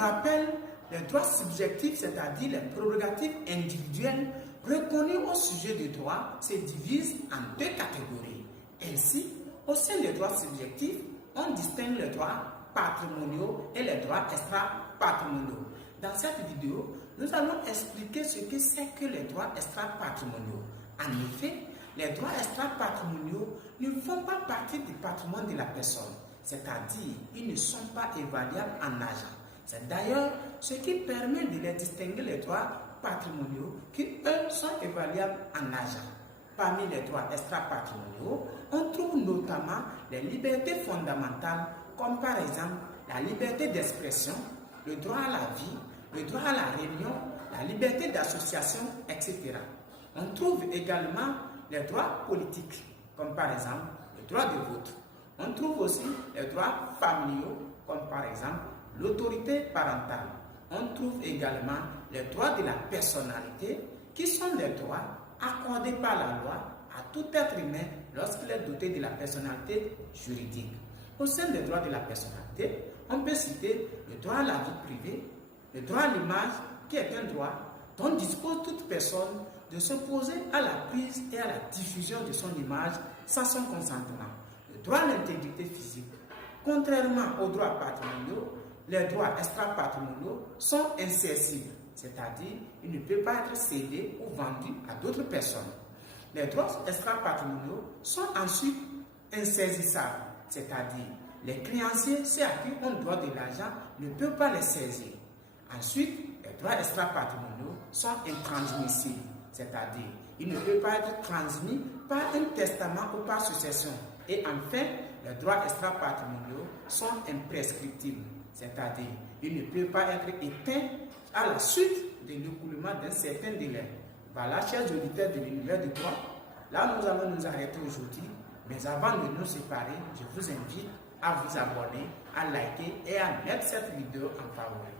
rappel, les droits subjectifs, c'est-à-dire les prérogatives individuelles reconnues au sujet du droit, se divisent en deux catégories. Ainsi, au sein des droits subjectifs, on distingue les droits patrimoniaux et les droits extra-patrimoniaux. Dans cette vidéo, nous allons expliquer ce que c'est que les droits extra-patrimoniaux. En effet, les droits extra-patrimoniaux ne font pas partie du patrimoine de la personne, c'est-à-dire ils ne sont pas évaluables en argent. C'est d'ailleurs ce qui permet de les distinguer les droits patrimoniaux qui, eux, sont évaluables en argent. Parmi les droits extra-patrimoniaux, on trouve notamment les libertés fondamentales, comme par exemple la liberté d'expression, le droit à la vie, le droit à la réunion, la liberté d'association, etc. On trouve également les droits politiques, comme par exemple le droit de vote. On trouve aussi les droits familiaux, comme par exemple l'autorité parentale. On trouve également les droits de la personnalité, qui sont des droits accordés par la loi à tout être humain lorsqu'il est doté de la personnalité juridique. Au sein des droits de la personnalité, on peut citer le droit à la vie privée, le droit à l'image, qui est un droit dont dispose toute personne de s'opposer à la prise et à la diffusion de son image sans son consentement. Le droit à l'intégrité physique. Contrairement aux droits patrimoniaux, les droits extra-patrimoniaux sont incessibles, c'est-à-dire ils ne peuvent pas être cédés ou vendus à d'autres personnes. Les droits extra-patrimoniaux sont ensuite insaisissables, c'est-à-dire les créanciers, ceux à qui on doit de l'argent, ne peuvent pas les saisir. Ensuite, les droits extra-patrimoniaux sont intransmissibles, c'est-à-dire ils ne peuvent pas être transmis par un testament ou par succession. Et enfin, les droits extra-patrimoniaux sont imprescriptibles, c'est-à-dire ils ne peuvent pas être éteints à la suite de l'écoulement d'un certain délai. Voilà, chers auditeurs de l'univers du droit, là nous allons nous arrêter aujourd'hui, mais avant de nous séparer, je vous invite à vous abonner, à liker et à mettre cette vidéo en favori.